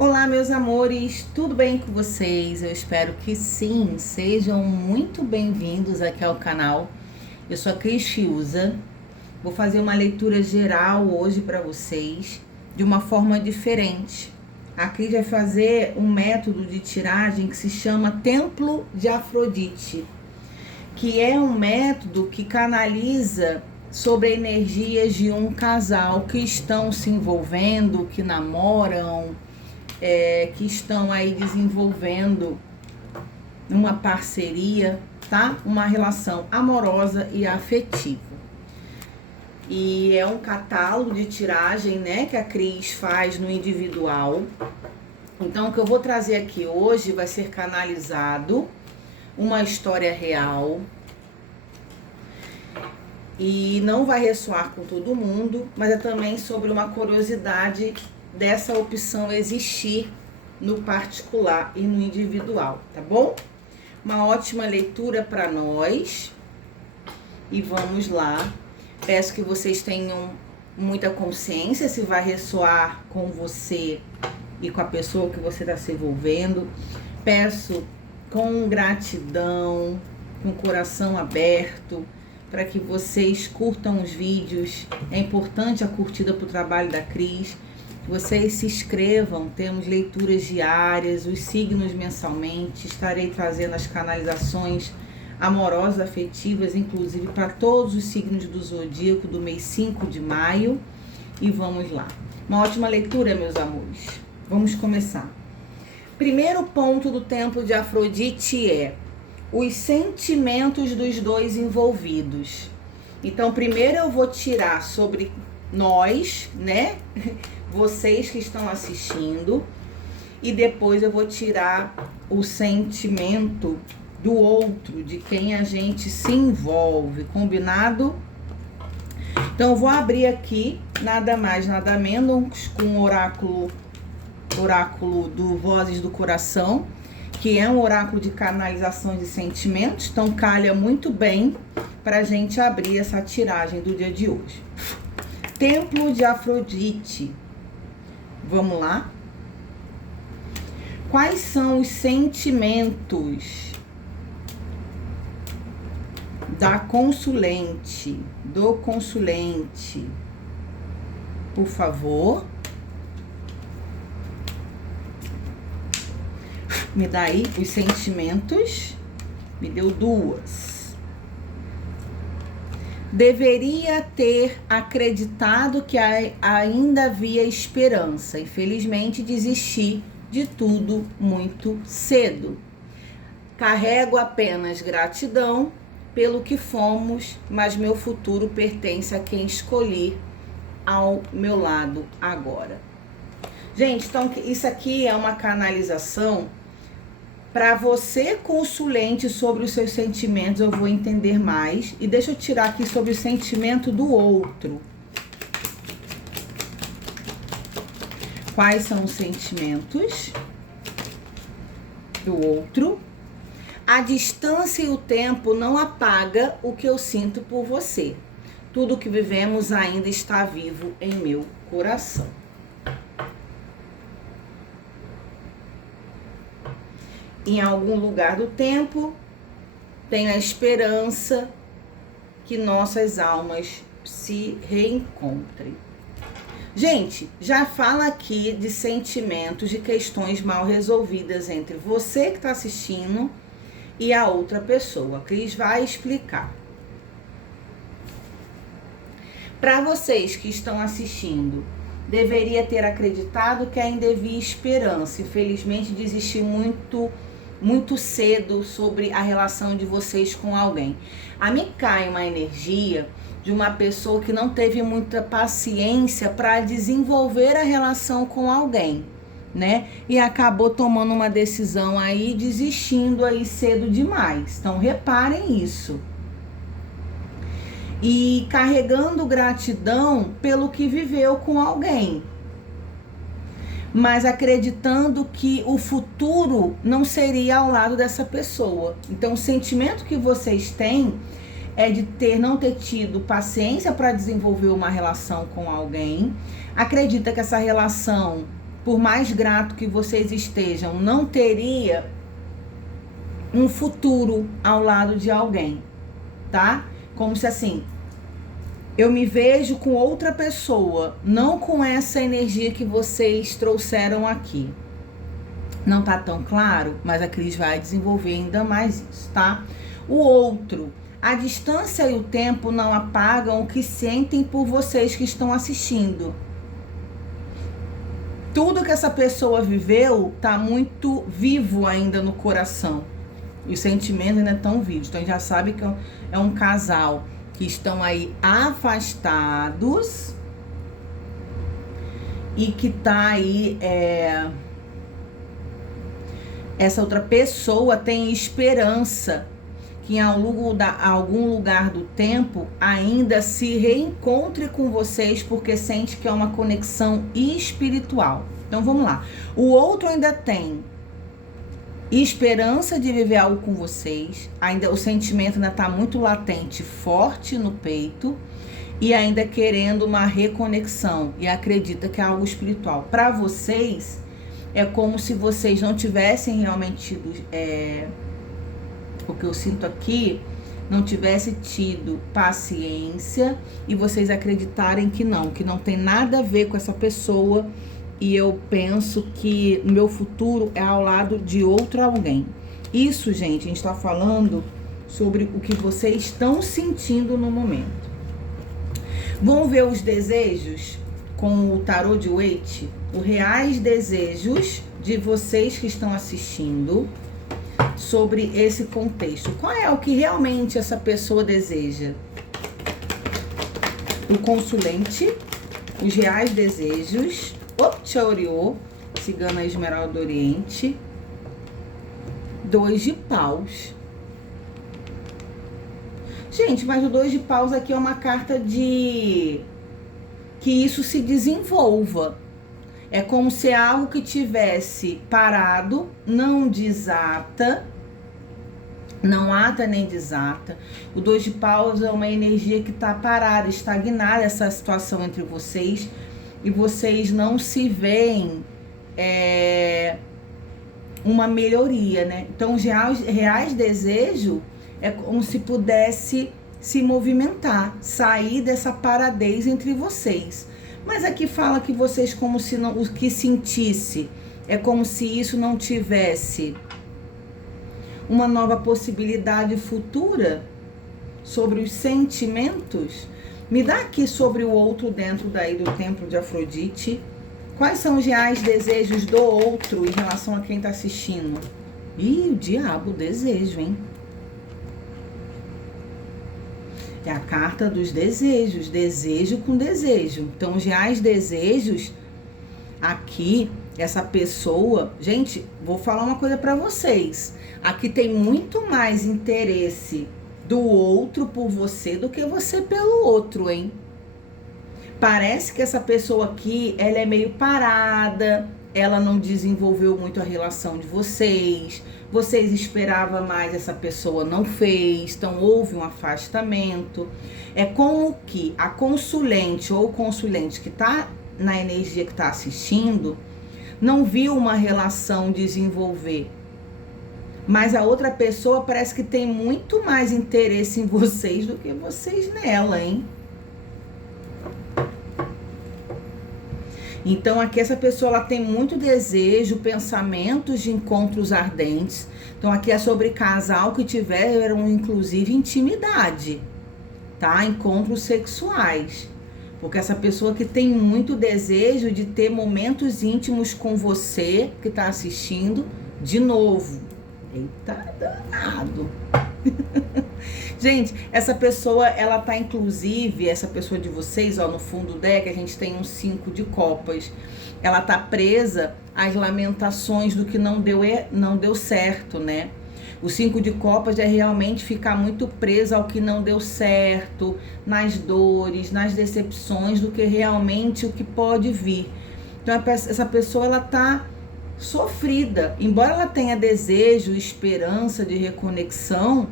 Olá, meus amores, tudo bem com vocês? Eu espero que sim, sejam muito bem-vindos aqui ao canal. Eu sou a Cris Fiuza, vou fazer uma leitura geral hoje para vocês, de uma forma diferente. A Cris vai fazer um método de tiragem que se chama Templo de Afrodite, que é um método que canaliza sobre energias de um casal que estão se envolvendo, que namoram, que estão aí desenvolvendo uma parceria, tá? Uma relação amorosa e afetiva. E é um catálogo de tiragem, né, que a Cris faz no individual. Então, o que eu vou trazer aqui hoje vai ser canalizado uma história real. E não vai ressoar com todo mundo, mas é também sobre uma curiosidade dessa opção existir no particular e no individual, tá bom? Uma ótima leitura para nós. E vamos lá. Peço que vocês tenham muita consciência se vai ressoar com você e com a pessoa que você está se envolvendo. Peço com gratidão, com o coração aberto, para que vocês curtam os vídeos. É importante a curtida para o trabalho da Cris. Que vocês se inscrevam, temos leituras diárias, os signos mensalmente. Estarei trazendo as canalizações amorosas, afetivas, inclusive para todos os signos do zodíaco do mês 5 de maio. E vamos lá. Uma ótima leitura, meus amores. Vamos começar. Primeiro ponto do Templo de Afrodite é os sentimentos dos dois envolvidos. Então, primeiro eu vou tirar sobre nós, né? Vocês que estão assistindo. E depois eu vou tirar o sentimento do outro, de quem a gente se envolve. Combinado? Então, eu vou abrir aqui, nada mais, nada menos, com o oráculo do Vozes do Coração, que é um oráculo de canalização de sentimentos, então calha muito bem para a gente abrir essa tiragem do dia de hoje. Templo de Afrodite. Vamos lá? Quais são os sentimentos da consulente, do consulente? Por favor. Me dá aí os sentimentos. Me deu duas. Deveria ter acreditado que ainda havia esperança. Infelizmente, desisti de tudo muito cedo. Carrego apenas gratidão pelo que fomos, mas meu futuro pertence a quem escolhi ao meu lado agora. Gente, então isso aqui é uma canalização para você, consulente, sobre os seus sentimentos. Eu vou entender mais. E deixa eu tirar aqui sobre o sentimento do outro. Quais são os sentimentos do outro? A distância e o tempo não apaga o que eu sinto por você. Tudo que vivemos ainda está vivo em meu coração. Em algum lugar do tempo, tem a esperança que nossas almas se reencontrem. Gente, já fala aqui de sentimentos, de questões mal resolvidas entre você que está assistindo e a outra pessoa. A Cris vai explicar. Para vocês que estão assistindo, deveria ter acreditado que ainda havia esperança. Infelizmente, desistiu muito cedo sobre a relação de vocês com alguém. A mim cai uma energia de uma pessoa que não teve muita paciência para desenvolver a relação com alguém, né? E acabou tomando uma decisão aí, desistindo aí cedo demais. Então, reparem isso. E carregando gratidão pelo que viveu com alguém, mas acreditando que o futuro não seria ao lado dessa pessoa. Então, o sentimento que vocês têm é de não ter tido paciência para desenvolver uma relação com alguém. Acredita que essa relação por mais grato que vocês estejam, não teria um futuro ao lado de alguém, tá? Como se assim, eu me vejo com outra pessoa, não com essa energia que vocês trouxeram aqui. Não tá tão claro, mas a Cris vai desenvolver ainda mais isso, tá? O outro, a distância e o tempo não apagam o que sentem por vocês que estão assistindo. Tudo que essa pessoa viveu tá muito vivo ainda no coração. Os sentimentos ainda estão vivos. Então, a gente já sabe que é um casal que estão aí afastados e que tá aí... Essa outra pessoa tem esperança que em algum lugar do tempo ainda se reencontre com vocês, porque sente que é uma conexão espiritual. Então vamos lá. O outro ainda tem esperança de viver algo com vocês, ainda o sentimento ainda está muito latente, forte no peito, e ainda querendo uma reconexão, e acredita que é algo espiritual. Para vocês, é como se vocês não tivessem realmente tido, o que eu sinto aqui, não tivesse tido paciência, e vocês acreditarem que não tem nada a ver com essa pessoa, e eu penso que o meu futuro é ao lado de outro alguém. Isso, gente, a gente está falando sobre o que vocês estão sentindo no momento. Vamos ver os desejos com o tarô de Waite? Os reais desejos de vocês que estão assistindo sobre esse contexto. Qual é o que realmente essa pessoa deseja? O consulente, os reais desejos, Optioriô, Cigana Esmeralda do Oriente, 2 de paus. Gente, mas o 2 de paus aqui é uma carta de que isso se desenvolva. É como se algo que tivesse parado, não desata, não ata nem desata. O 2 de paus é uma energia que está parada, estagnada, essa situação entre vocês, e vocês não se veem uma melhoria, né? Então, os reais desejos é como se pudesse se movimentar, sair dessa paradez entre vocês. Mas aqui fala que vocês, como se não, o que sentisse, é como se isso não tivesse uma nova possibilidade futura sobre os sentimentos. Me dá aqui sobre o outro dentro daí do templo de Afrodite. Quais são os reais desejos do outro em relação a quem tá assistindo? Ih, o diabo, desejo, hein? É a carta dos desejos, desejo com desejo. Então, os reais desejos, aqui, essa pessoa... Gente, vou falar uma coisa pra vocês. Aqui tem muito mais interesse do outro por você do que você pelo outro, hein? Parece que essa pessoa aqui, ela é meio parada, ela não desenvolveu muito a relação de vocês, vocês esperavam mais, essa pessoa não fez, então houve um afastamento. É como que a consulente ou o consulente que tá na energia que tá assistindo, não viu uma relação desenvolver. Mas a outra pessoa parece que tem muito mais interesse em vocês do que vocês nela, hein? Então, aqui essa pessoa, ela tem muito desejo, pensamentos de encontros ardentes. Então, aqui é sobre casal que tiveram, inclusive, intimidade, tá? Encontros sexuais. Porque essa pessoa que tem muito desejo de ter momentos íntimos com você, que tá assistindo, de novo. Eita, danado. Gente, essa pessoa, ela tá inclusive, essa pessoa de vocês, ó, no fundo do deck, a gente tem um 5 de copas. Ela tá presa às lamentações do que não deu certo, né? O 5 de copas é realmente ficar muito presa ao que não deu certo, nas dores, nas decepções, do que realmente o que pode vir. Então, essa pessoa, ela tá sofrida. Embora ela tenha desejo, esperança de reconexão,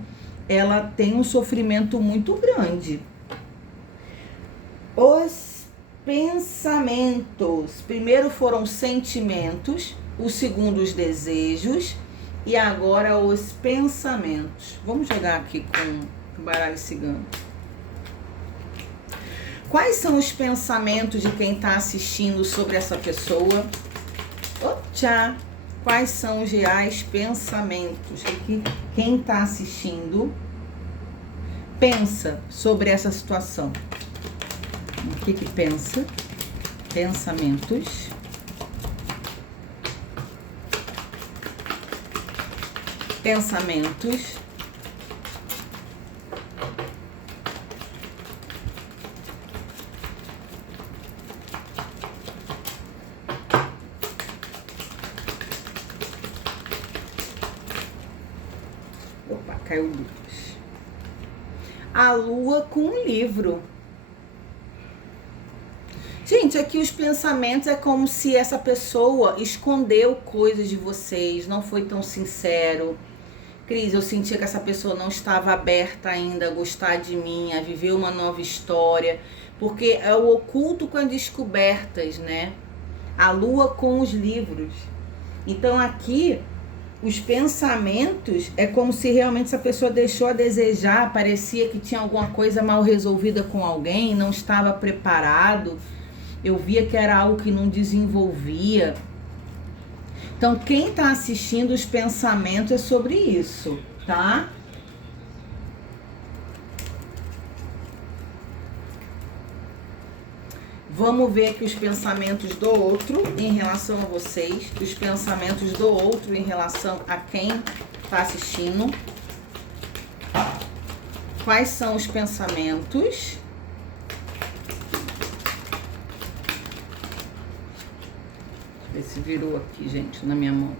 ela tem um sofrimento muito grande. Os pensamentos. Primeiro foram sentimentos, o segundo os desejos e agora os pensamentos. Vamos jogar aqui com o baralho cigano. Quais são os pensamentos de quem está assistindo sobre essa pessoa? Tchá! Quais são os reais pensamentos que quem está assistindo pensa sobre essa situação? O que pensa? Pensamentos. Pensamentos. Opa, caiu luz. A lua com um livro. Gente, aqui os pensamentos é como se essa pessoa escondeu coisas de vocês, não foi tão sincero. Cris, eu sentia que essa pessoa não estava aberta ainda a gostar de mim, a viver uma nova história, porque é o oculto com as descobertas, né? A lua com os livros. Então aqui, os pensamentos é como se realmente essa pessoa deixou a desejar, parecia que tinha alguma coisa mal resolvida com alguém, não estava preparado. Eu via que era algo que não desenvolvia. Então, quem está assistindo os pensamentos é sobre isso, tá? Vamos ver aqui os pensamentos do outro em relação a vocês. Os pensamentos do outro em relação a quem está assistindo. Quais são os pensamentos? Esse virou aqui, gente, na minha mão.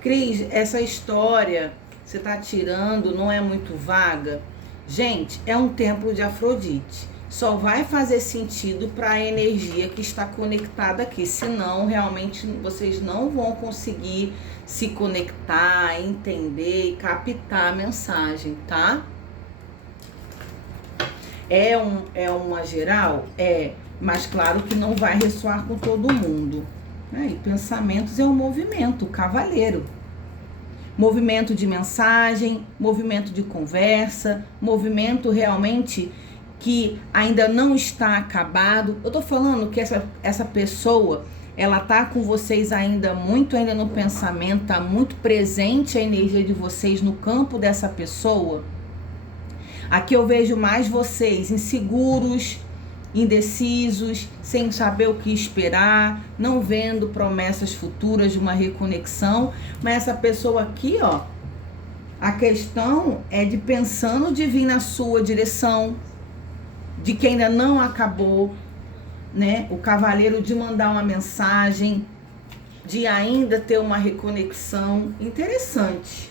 Cris, essa história você tá tirando, não é muito vaga? Gente, é um templo de Afrodite. Só vai fazer sentido para a energia que está conectada aqui. Senão, realmente, vocês não vão conseguir se conectar, entender e captar a mensagem, tá? É uma geral? É. Mas claro que não vai ressoar com todo mundo. E pensamentos é um movimento, o cavaleiro. Movimento de mensagem, movimento de conversa, movimento realmente que ainda não está acabado. Eu tô falando que essa pessoa, ela tá com vocês ainda no pensamento, tá muito presente a energia de vocês no campo dessa pessoa. Aqui eu vejo mais vocês inseguros, indecisos, sem saber o que esperar, não vendo promessas futuras de uma reconexão, mas essa pessoa aqui, ó, a questão é de pensando de vir na sua direção, de que ainda não acabou, né? O cavaleiro de mandar uma mensagem, de ainda ter uma reconexão. Interessante.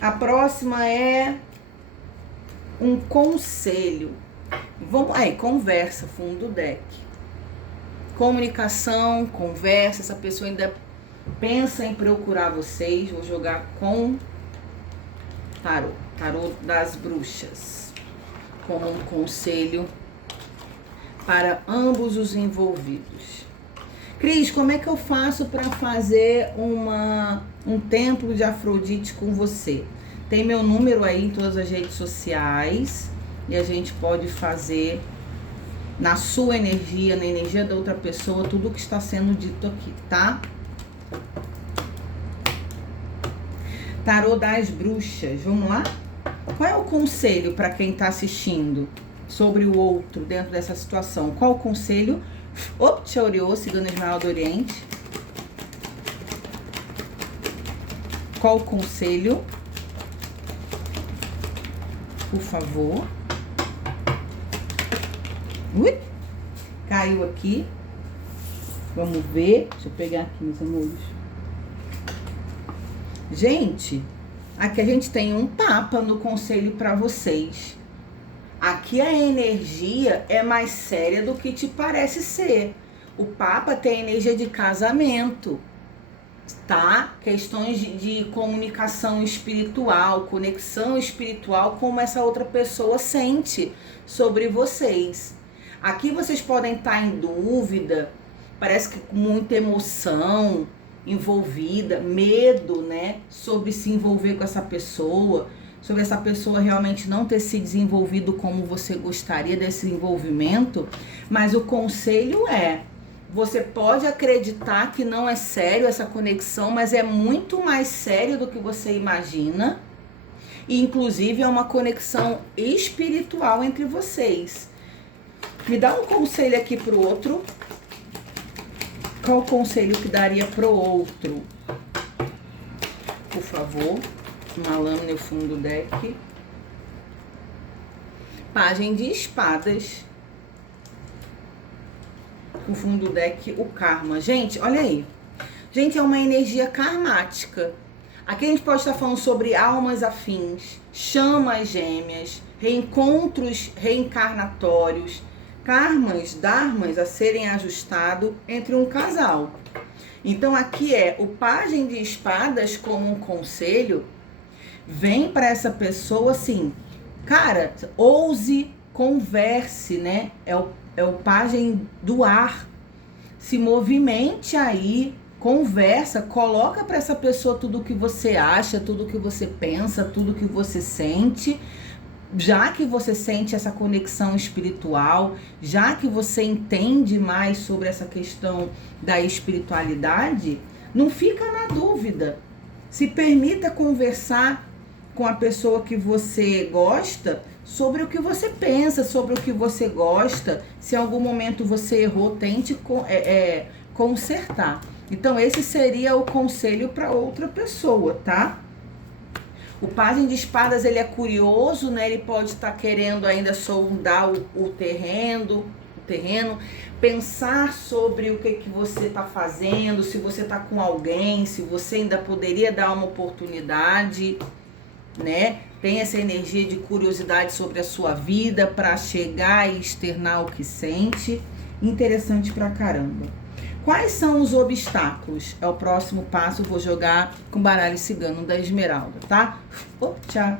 A próxima é um conselho. Vamos aí, conversa, fundo do deck. Comunicação, conversa, essa pessoa ainda pensa em procurar vocês. Vou jogar com tarô das bruxas, como um conselho para ambos os envolvidos. Cris, como é que eu faço para fazer um templo de Afrodite com você? Tem meu número aí em todas as redes sociais. E a gente pode fazer na sua energia, na energia da outra pessoa, tudo o que está sendo dito aqui, tá? Tarô das bruxas, vamos lá? Qual é o conselho para quem está assistindo sobre o outro dentro dessa situação? Qual o conselho? Oriô, Cigana Esmeralda do Oriente. Qual o conselho? Por favor. Ui, caiu aqui. Vamos ver. Deixa eu pegar aqui, meus amores. Gente, aqui a gente tem um Papa no conselho para vocês. Aqui a energia é mais séria do que te parece ser. O Papa tem energia de casamento, tá? Questões de comunicação espiritual, conexão espiritual, como essa outra pessoa sente sobre vocês. Aqui vocês podem estar em dúvida, parece que com muita emoção envolvida, medo, né, sobre se envolver com essa pessoa, sobre essa pessoa realmente não ter se desenvolvido como você gostaria desse envolvimento, mas o conselho é: você pode acreditar que não é sério essa conexão, mas é muito mais sério do que você imagina. E, inclusive, é uma conexão espiritual entre vocês. Me dá um conselho aqui pro outro. Qual o conselho que daria pro outro? Por favor. Uma lâmina no fundo do deck. Pajem de espadas. No fundo do deck, o karma. Gente, olha aí. Gente, é uma energia karmática. Aqui a gente pode estar falando sobre almas afins, chamas gêmeas, reencontros reencarnatórios, karmas, dharmas a serem ajustados entre um casal. Então aqui é o pajem de espadas como um conselho, vem para essa pessoa assim, cara, ouse, converse, né? É o pajem do ar, se movimente aí, conversa, coloca para essa pessoa tudo o que você acha, tudo o que você pensa, tudo o que você sente. Já que você sente essa conexão espiritual, já que você entende mais sobre essa questão da espiritualidade, não fica na dúvida. Se permita conversar com a pessoa que você gosta sobre o que você pensa, sobre o que você gosta. Se em algum momento você errou, tente consertar. Então esse seria o conselho para outra pessoa, tá? O pajem de espadas, ele é curioso, né? Ele pode estar querendo ainda sondar o terreno, pensar sobre o que você está fazendo, se você está com alguém, se você ainda poderia dar uma oportunidade, né? Tem essa energia de curiosidade sobre a sua vida para chegar e externar o que sente. Interessante pra caramba. Quais são os obstáculos? É o próximo passo, eu vou jogar com baralho cigano da Esmeralda, tá? Tchau.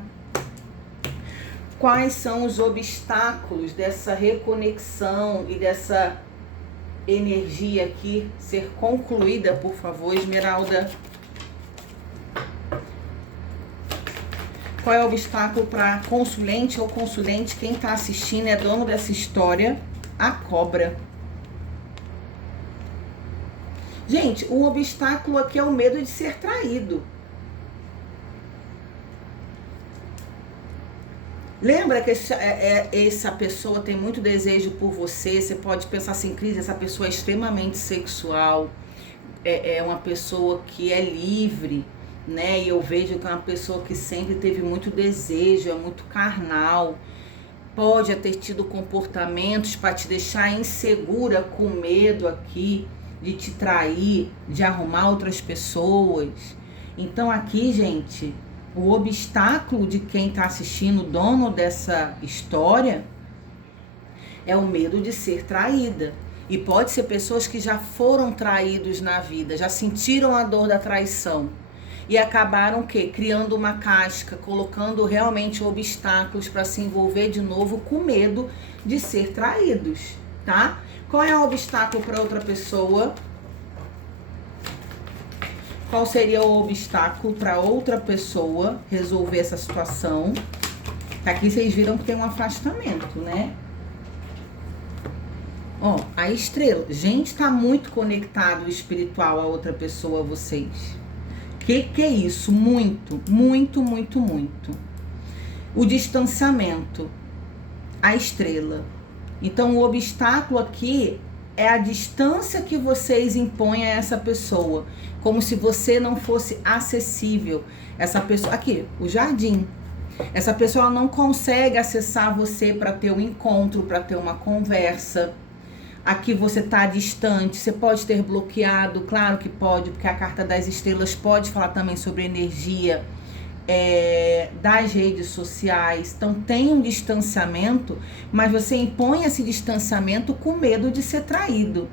Quais são os obstáculos dessa reconexão e dessa energia aqui ser concluída, por favor, Esmeralda? Qual é o obstáculo para consulente ou consulente? Quem está assistindo é dono dessa história, a cobra. Gente, o obstáculo aqui é o medo de ser traído. Lembra que essa pessoa tem muito desejo por você? Você pode pensar assim, Cris, essa pessoa é extremamente sexual, é uma pessoa que é livre, né? E eu vejo que é uma pessoa que sempre teve muito desejo, é muito carnal. Pode ter tido comportamentos para te deixar insegura, com medo aqui de te trair, de arrumar outras pessoas. Então aqui, gente, o obstáculo de quem está assistindo, o dono dessa história, é o medo de ser traída. E pode ser pessoas que já foram traídos na vida, já sentiram a dor da traição e acabaram o quê? Criando uma casca, colocando realmente obstáculos para se envolver de novo com medo de ser traídos, tá? Qual é o obstáculo para outra pessoa? Qual seria o obstáculo para outra pessoa resolver essa situação? Aqui vocês viram que tem um afastamento, né? Ó, a estrela. Gente, tá muito conectado o espiritual a outra pessoa, a vocês. Que é isso? Muito, muito, muito, muito. O distanciamento. A estrela. Então, o obstáculo aqui é a distância que vocês impõem a essa pessoa. Como se você não fosse acessível. Essa pessoa... Aqui, o jardim. Essa pessoa não consegue acessar você para ter um encontro, para ter uma conversa. Aqui você está distante. Você pode ter bloqueado. Claro que pode, porque a carta das estrelas pode falar também sobre energia das redes sociais. Então tem um distanciamento, mas você impõe esse distanciamento com medo de ser traído.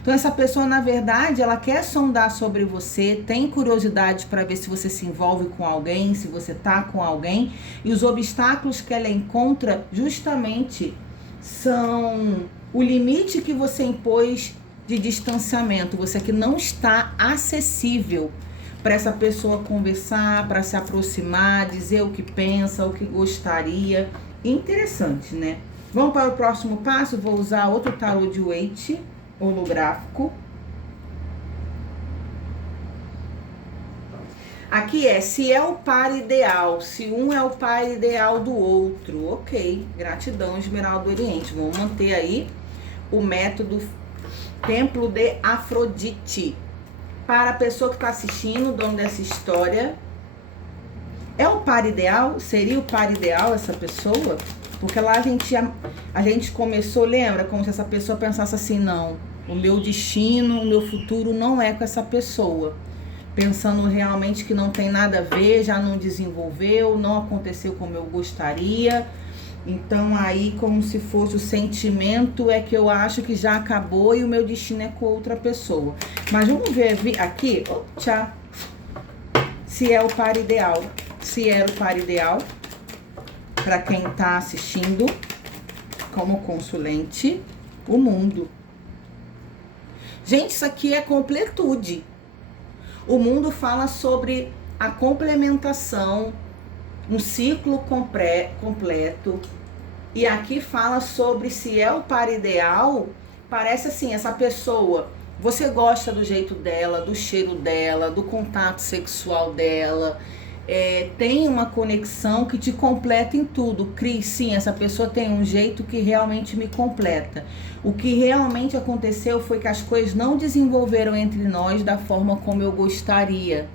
Então essa pessoa, na verdade, ela quer sondar sobre você, tem curiosidade para ver se você se envolve com alguém, se você tá com alguém, e os obstáculos que ela encontra justamente são O limite que você impôs de distanciamento, você que não está acessível para essa pessoa conversar, para se aproximar, dizer o que pensa, o que gostaria. Interessante, né? Vamos para o próximo passo. Vou usar outro tarô de Waite holográfico. Aqui se é o par ideal, se um é o par ideal do outro. Ok, gratidão, Esmeralda do Oriente. Vamos manter aí o método Templo de Afrodite. Para a pessoa que está assistindo, dono dessa história, é o par ideal? Seria o par ideal essa pessoa? Porque lá a gente começou, lembra? Como se essa pessoa pensasse assim, não, o meu destino, o meu futuro não é com essa pessoa. Pensando realmente que não tem nada a ver, já não desenvolveu, não aconteceu como eu gostaria. Então aí como se fosse o sentimento é que eu acho que já acabou e o meu destino é com outra pessoa. Mas vamos ver aqui, se é o par ideal. Se era o par ideal, para quem está assistindo, como consulente, o mundo. Gente, isso aqui é completude. O mundo fala sobre a complementação, um ciclo completo. E aqui fala sobre se é o par ideal. Parece assim, essa pessoa, você gosta do jeito dela, do cheiro dela, do contato sexual dela, tem uma conexão que te completa em tudo. Cris, sim, essa pessoa tem um jeito que realmente me completa. O que realmente aconteceu foi que as coisas não desenvolveram entre nós da forma como eu gostaria.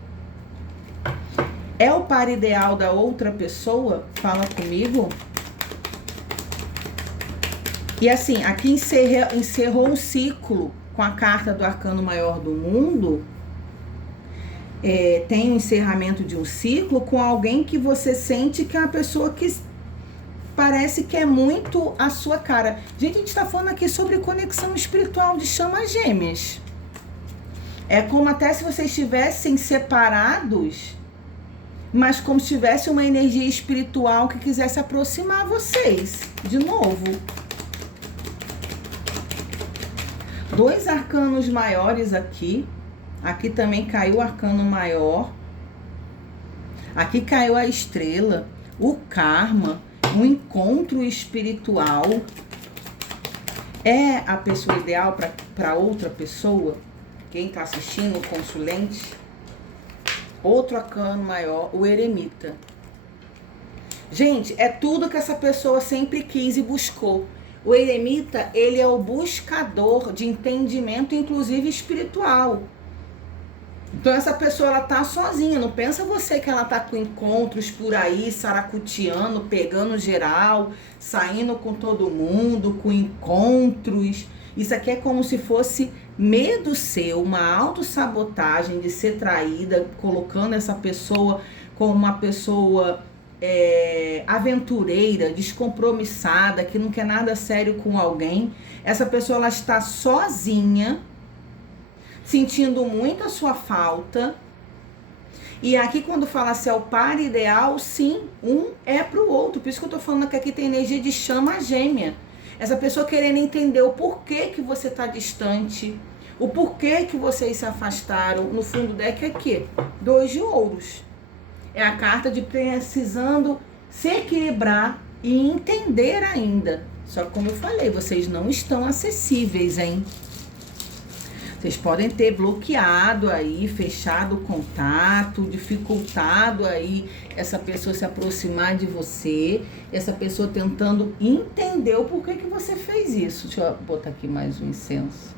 É o par ideal da outra pessoa? Fala comigo. E assim, aqui encerrou um ciclo com a carta do Arcano Maior do Mundo. Tem um encerramento de um ciclo com alguém que você sente que é uma pessoa que parece que é muito a sua cara. Gente, a gente está falando aqui sobre conexão espiritual de chamas gêmeas. É como até se vocês estivessem separados, mas como se tivesse uma energia espiritual que quisesse aproximar vocês. De novo. 2 arcanos maiores aqui. Aqui também caiu o arcano maior. Aqui caiu a estrela, o karma, um encontro espiritual. É a pessoa ideal para outra pessoa? Quem está assistindo, o consulente? Outro arcano maior, o eremita. Gente, é tudo que essa pessoa sempre quis e buscou. O eremita, ele é o buscador de entendimento, inclusive espiritual. Então essa pessoa, ela tá sozinha, não pensa você que ela tá com encontros por aí, saracuteando, pegando geral, saindo com todo mundo, com encontros. Isso aqui é como se fosse medo seu, uma autossabotagem de ser traída, colocando essa pessoa como uma pessoa aventureira, descompromissada, que não quer nada sério com alguém. Essa pessoa, ela está sozinha, sentindo muito a sua falta. E aqui quando fala se é o par ideal, sim, um é pro outro. Por isso que eu tô falando que aqui tem energia de chama gêmea. Essa pessoa querendo entender o porquê que você tá distante, o porquê que vocês se afastaram. No fundo do deck é aqui, 2 de ouros. É a carta de precisando se equilibrar e entender ainda. Só que como eu falei, vocês não estão acessíveis, hein? Vocês podem ter bloqueado aí, fechado o contato, dificultado aí essa pessoa se aproximar de você, essa pessoa tentando entender o porquê que você fez isso. Deixa eu botar aqui mais um incenso.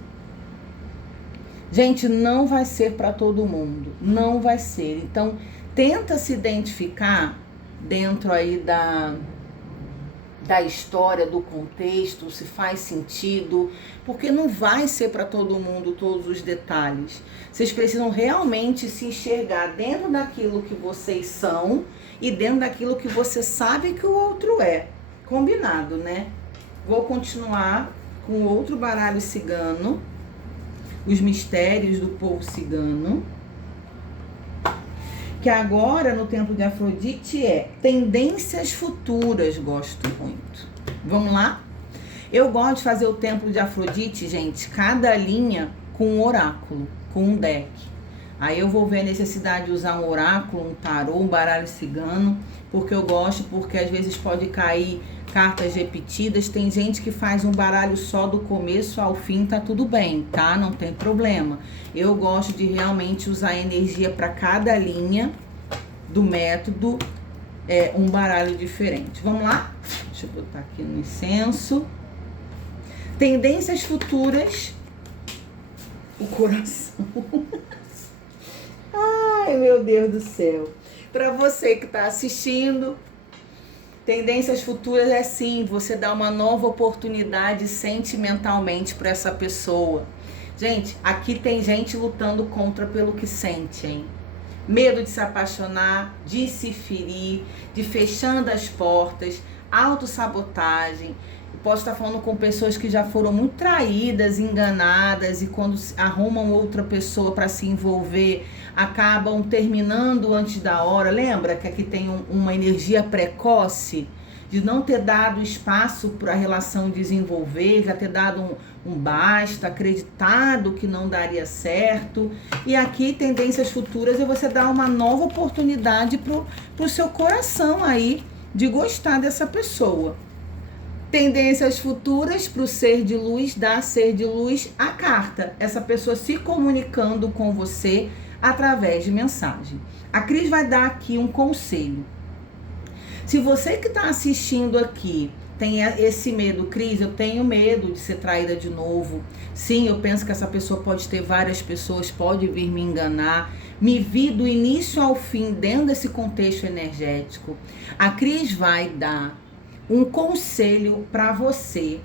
Gente, não vai ser para todo mundo, não vai ser. Então, tenta se identificar dentro aí da história, do contexto, se faz sentido, porque não vai ser para todo mundo todos os detalhes. Vocês precisam realmente se enxergar dentro daquilo que vocês são e dentro daquilo que você sabe que o outro é. Combinado, né? Vou continuar com outro baralho cigano, os mistérios do povo cigano, que agora no Templo de Afrodite é tendências futuras. Gosto muito. Vamos lá? Eu gosto de fazer o templo de Afrodite, gente, cada linha com um oráculo, com um deck. Aí eu vou ver a necessidade de usar um oráculo, um tarô, um baralho cigano, porque eu gosto, porque às vezes pode cair cartas repetidas. Tem gente que faz um baralho só do começo ao fim, tá tudo bem, tá? Não tem problema. Eu gosto de realmente usar energia para cada linha do método, um baralho diferente. Vamos lá? Deixa eu botar aqui no incenso. Tendências futuras. O coração. Ai, meu Deus do céu. Para você que está assistindo, tendências futuras é sim, você dá uma nova oportunidade sentimentalmente para essa pessoa. Gente, aqui tem gente lutando contra pelo que sente, hein? Medo de se apaixonar, de se ferir, de fechando as portas, autossabotagem. Posso estar falando com pessoas que já foram muito traídas, enganadas, e quando arrumam outra pessoa para se envolver, acabam terminando antes da hora. Lembra que aqui tem uma energia precoce de não ter dado espaço para a relação desenvolver, já ter dado um basta, acreditado que não daria certo. E aqui, tendências futuras, é você dar uma nova oportunidade pro seu coração aí de gostar dessa pessoa. Tendências futuras para o ser de luz, dar ser de luz a carta. Essa pessoa se comunicando com você através de mensagem. A Cris vai dar aqui um conselho. Se você que está assistindo aqui tem esse medo, Cris, eu tenho medo de ser traída de novo. Sim, eu penso que essa pessoa pode ter várias pessoas, pode vir me enganar. Me vi do início ao fim dentro desse contexto energético. A Cris vai dar um conselho para você.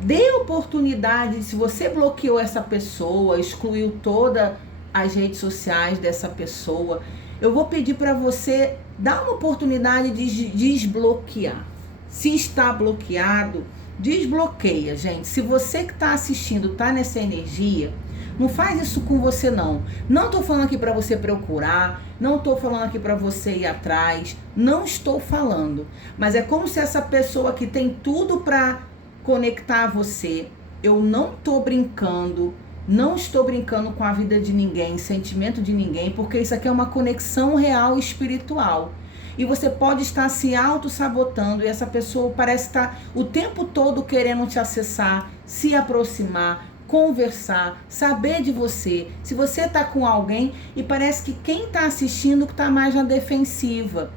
Dê oportunidade, se você bloqueou essa pessoa, excluiu todas as redes sociais dessa pessoa, eu vou pedir para você dar uma oportunidade de desbloquear. Se está bloqueado, desbloqueia, gente. Se você que está assistindo está nessa energia, não faz isso com você não. Não estou falando aqui para você procurar, não estou falando aqui para você ir atrás, não estou falando. Mas é como se essa pessoa que tem tudo para conectar a você, eu não estou brincando, não estou brincando com a vida de ninguém, sentimento de ninguém, porque isso aqui é uma conexão real e espiritual. E você pode estar se auto-sabotando e essa pessoa parece estar o tempo todo querendo te acessar, se aproximar, conversar, saber de você. Se você está com alguém e parece que quem está assistindo está mais na defensiva.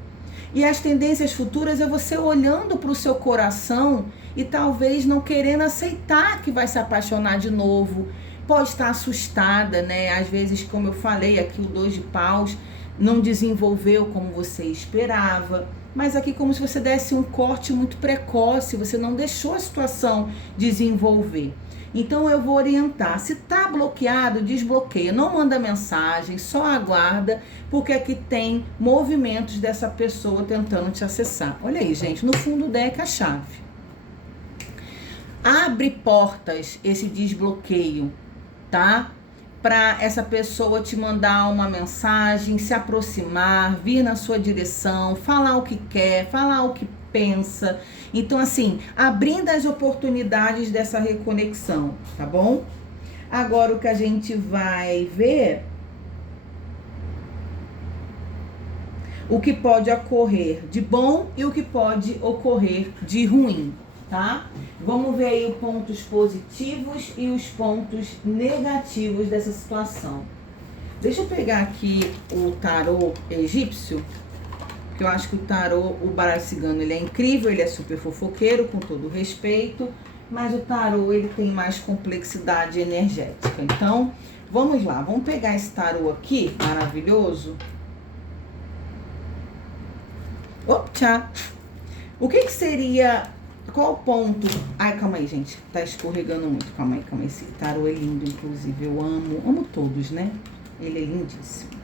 E as tendências futuras é você olhando para o seu coração e talvez não querendo aceitar que vai se apaixonar de novo. Pode estar assustada, né? Às vezes, como eu falei aqui, o 2 de paus não desenvolveu como você esperava. Mas aqui como se você desse um corte muito precoce, você não deixou a situação desenvolver. Então eu vou orientar, se tá bloqueado, desbloqueia, não manda mensagem, só aguarda, porque aqui tem movimentos dessa pessoa tentando te acessar. Olha aí, gente, no fundo do deck a chave. Abre portas esse desbloqueio, tá? Para essa pessoa te mandar uma mensagem, se aproximar, vir na sua direção, falar o que quer, falar o que pensa. Então, assim, abrindo as oportunidades dessa reconexão, tá bom? Agora, o que a gente vai ver, o que pode ocorrer de bom e o que pode ocorrer de ruim, tá? Vamos ver aí os pontos positivos e os pontos negativos dessa situação. Deixa eu pegar aqui o tarô egípcio, que eu acho que o tarô, o baralho cigano, ele é incrível, ele é super fofoqueiro, com todo respeito, mas o tarô, ele tem mais complexidade energética. Então, vamos lá, vamos pegar esse tarô aqui, maravilhoso. Opa! O que seria, qual o ponto? Ai, calma aí, gente, tá escorregando muito, calma aí, esse tarô é lindo, inclusive, eu amo todos, né? Ele é lindíssimo.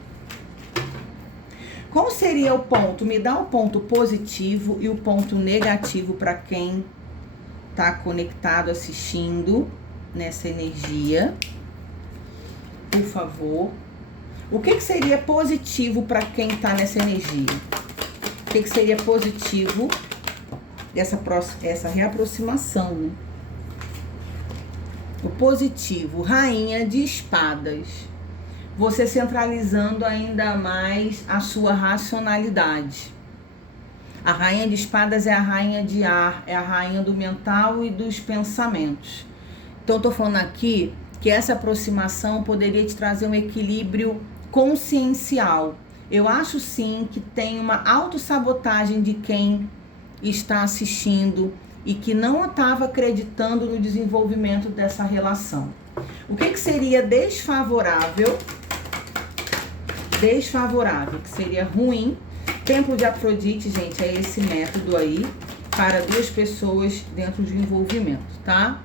Qual seria o ponto? Me dá o ponto positivo e o ponto negativo para quem tá conectado, assistindo nessa energia. Por favor. O que seria positivo para quem tá nessa energia? O que seria positivo essa reaproximação, né? O positivo, Rainha de Espadas. Você centralizando ainda mais a sua racionalidade. A Rainha de Espadas é a rainha de ar, é a rainha do mental e dos pensamentos. Então, eu tô falando aqui que essa aproximação poderia te trazer um equilíbrio consciencial. Eu acho sim que tem uma autossabotagem de quem está assistindo e que não estava acreditando no desenvolvimento dessa relação. O que seria desfavorável? Desfavorável, que seria ruim. Templo de Afrodite, gente, é esse método aí para duas pessoas dentro de um envolvimento, tá?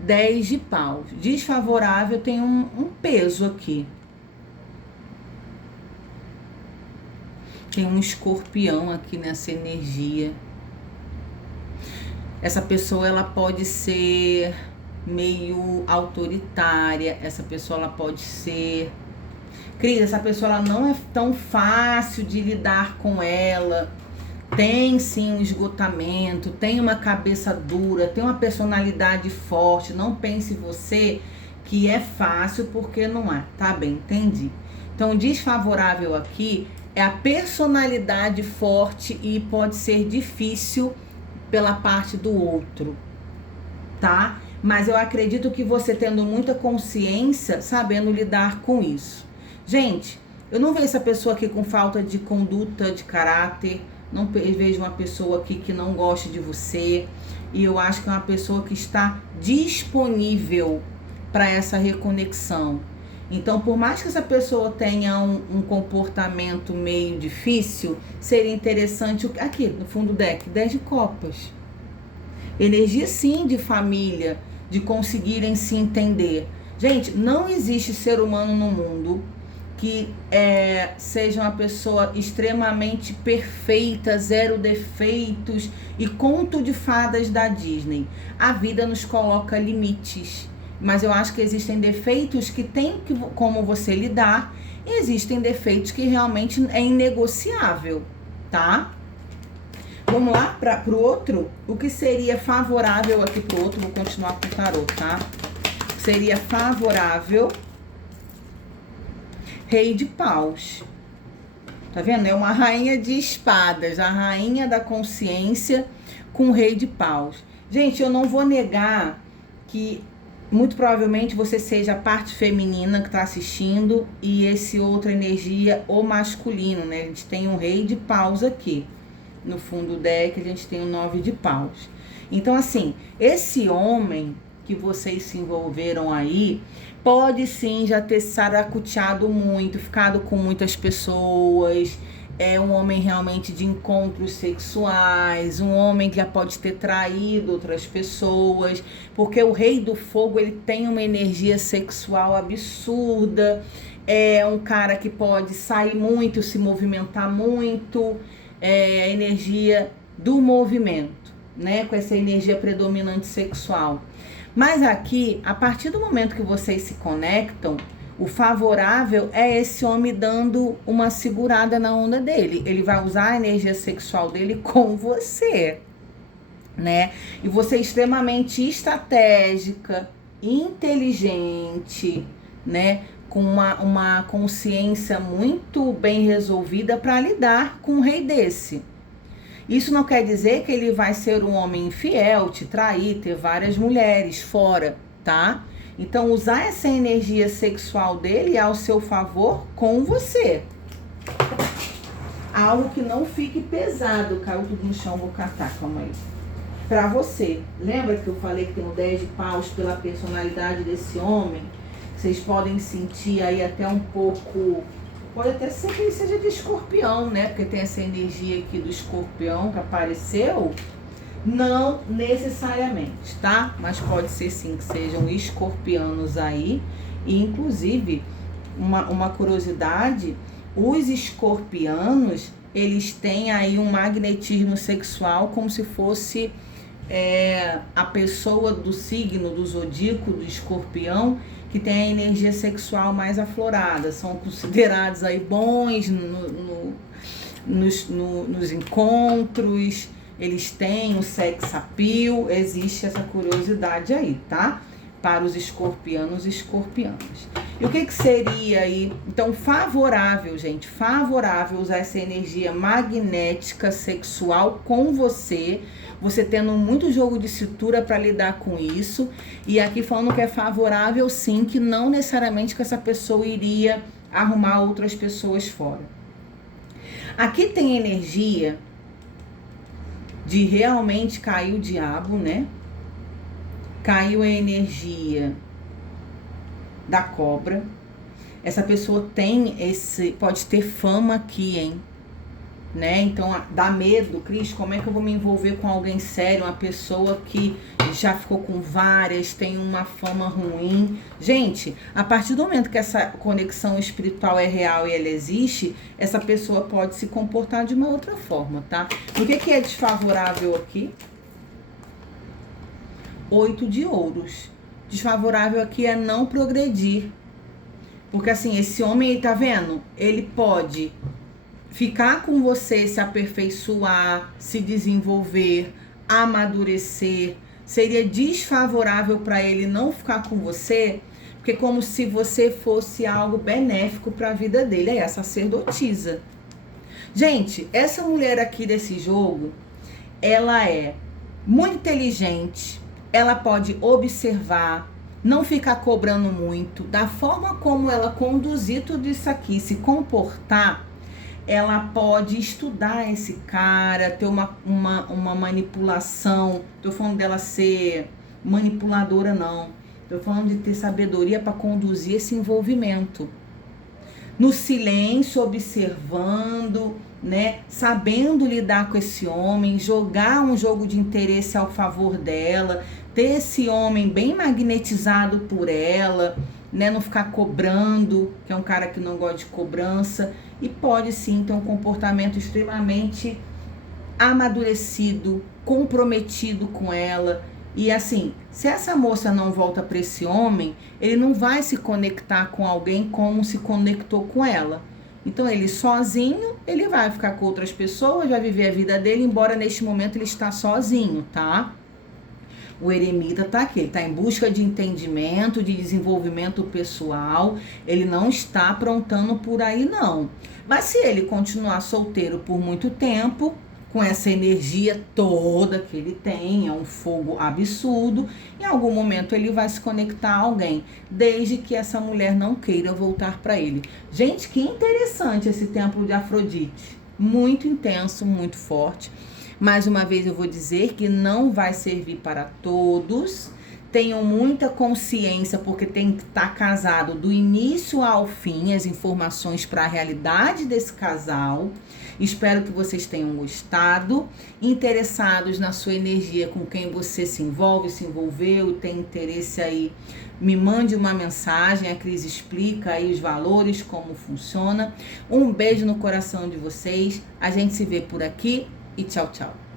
10 de paus. Desfavorável tem um peso aqui. Tem um escorpião aqui nessa energia. Essa pessoa, ela pode ser meio autoritária. Essa pessoa, ela pode ser... Cris, essa pessoa, ela não é tão fácil de lidar com ela. Tem sim um esgotamento, tem uma cabeça dura, tem uma personalidade forte. Não pense você que é fácil, porque não é. Tá bem, entendi. Então, o desfavorável aqui é a personalidade forte e pode ser difícil pela parte do outro, tá? Mas eu acredito que você tendo muita consciência, sabendo lidar com isso. Gente, eu não vejo essa pessoa aqui com falta de conduta, de caráter. Não vejo uma pessoa aqui que não goste de você. E eu acho que é uma pessoa que está disponível para essa reconexão. Então, por mais que essa pessoa tenha um comportamento meio difícil, seria interessante... Aqui, no fundo do deck, 10 de copas. Energia, sim, de família, de conseguirem se entender. Gente, não existe ser humano no mundo que seja uma pessoa extremamente perfeita, zero defeitos e conto de fadas da Disney. A vida nos coloca limites, mas eu acho que existem defeitos que tem como você lidar e existem defeitos que realmente é inegociável, tá? Vamos lá para o outro? O que seria favorável aqui para o outro? Vou continuar com o tarot, tá? Seria favorável... Rei de paus. Tá vendo? É uma rainha de espadas, a rainha da consciência com o rei de paus. Gente, eu não vou negar que muito provavelmente você seja a parte feminina que tá assistindo e esse outra energia, o masculino, né? A gente tem um rei de paus aqui. No fundo do deck, a gente tem o 9 de paus. Então, assim, esse homem que vocês se envolveram aí, pode sim já ter saracuteado muito, ficado com muitas pessoas, é um homem realmente de encontros sexuais, um homem que já pode ter traído outras pessoas, porque o rei do fogo, ele tem uma energia sexual absurda, é um cara que pode sair muito, se movimentar muito, é a energia do movimento, né, com essa energia predominante sexual. Mas aqui, a partir do momento que vocês se conectam, o favorável é esse homem dando uma segurada na onda dele. Ele vai usar a energia sexual dele com você, né? E você é extremamente estratégica, inteligente, né? Com uma consciência muito bem resolvida para lidar com um rei desse. Isso não quer dizer que ele vai ser um homem infiel, te trair, ter várias mulheres fora, tá? Então, usar essa energia sexual dele ao seu favor com você. Algo que não fique pesado. Caiu tudo no chão, vou catar, calma aí. Pra você. Lembra que eu falei que tem o 10 de paus pela personalidade desse homem? Vocês podem sentir aí até um pouco... Pode até ser que ele seja de escorpião, né? Porque tem essa energia aqui do escorpião que apareceu. Não necessariamente, tá? Mas pode ser sim que sejam escorpianos aí. E inclusive, uma curiosidade, os escorpianos, eles têm aí um magnetismo sexual como se fosse a pessoa do signo, do zodíaco, do escorpião, que tem a energia sexual mais aflorada. São considerados aí bons nos encontros, eles têm o sex appeal, existe essa curiosidade aí, tá? Para os escorpianos e escorpianas. E o que seria aí? Então, favorável, gente, favorável usar essa energia magnética sexual com você tendo muito jogo de cintura para lidar com isso. E aqui falando que é favorável, sim, que não necessariamente que essa pessoa iria arrumar outras pessoas fora. Aqui tem energia de realmente cair o diabo, né? Caiu a energia da cobra. Essa pessoa pode ter fama aqui, hein? Né? Então dá medo, Cris, como é que eu vou me envolver com alguém sério, uma pessoa que já ficou com várias, tem uma fama ruim. Gente, a partir do momento que essa conexão espiritual é real e ela existe, essa pessoa pode se comportar de uma outra forma, tá? O que é desfavorável aqui? 8 de ouros. Desfavorável aqui é não progredir. Porque assim, esse homem, tá vendo? Ele pode ficar com você, se aperfeiçoar, se desenvolver, amadurecer. Seria desfavorável para ele não ficar com você, porque é como se você fosse algo benéfico para a vida dele. É a sacerdotisa. Gente, essa mulher aqui desse jogo, ela é muito inteligente, ela pode observar, não ficar cobrando muito, da forma como ela conduzir tudo isso aqui, se comportar, ela pode estudar esse cara, ter uma manipulação. Tô falando dela ser manipuladora, não. Tô falando de ter sabedoria para conduzir esse envolvimento. No silêncio, observando, né? Sabendo lidar com esse homem, jogar um jogo de interesse ao favor dela, ter esse homem bem magnetizado por ela, né? Não ficar cobrando, que é um cara que não gosta de cobrança. E pode sim ter um comportamento extremamente amadurecido, comprometido com ela. E assim, se essa moça não volta para esse homem, ele não vai se conectar com alguém como se conectou com ela. Então ele sozinho, ele vai ficar com outras pessoas, vai viver a vida dele, embora neste momento ele está sozinho, tá? O eremita tá aqui, ele tá em busca de entendimento, de desenvolvimento pessoal, ele não está aprontando por aí não. Mas se ele continuar solteiro por muito tempo, com essa energia toda que ele tem, é um fogo absurdo, em algum momento ele vai se conectar a alguém, desde que essa mulher não queira voltar para ele. Gente, que interessante esse templo de Afrodite, muito intenso, muito forte. Mais uma vez eu vou dizer que não vai servir para todos. Tenham muita consciência, porque tem que estar casado do início ao fim, as informações para a realidade desse casal. Espero que vocês tenham gostado, interessados na sua energia, com quem você se envolve, se envolveu, tem interesse aí, me mande uma mensagem, a Cris explica aí os valores, como funciona. Um beijo no coração de vocês, a gente se vê por aqui. E tchau, tchau.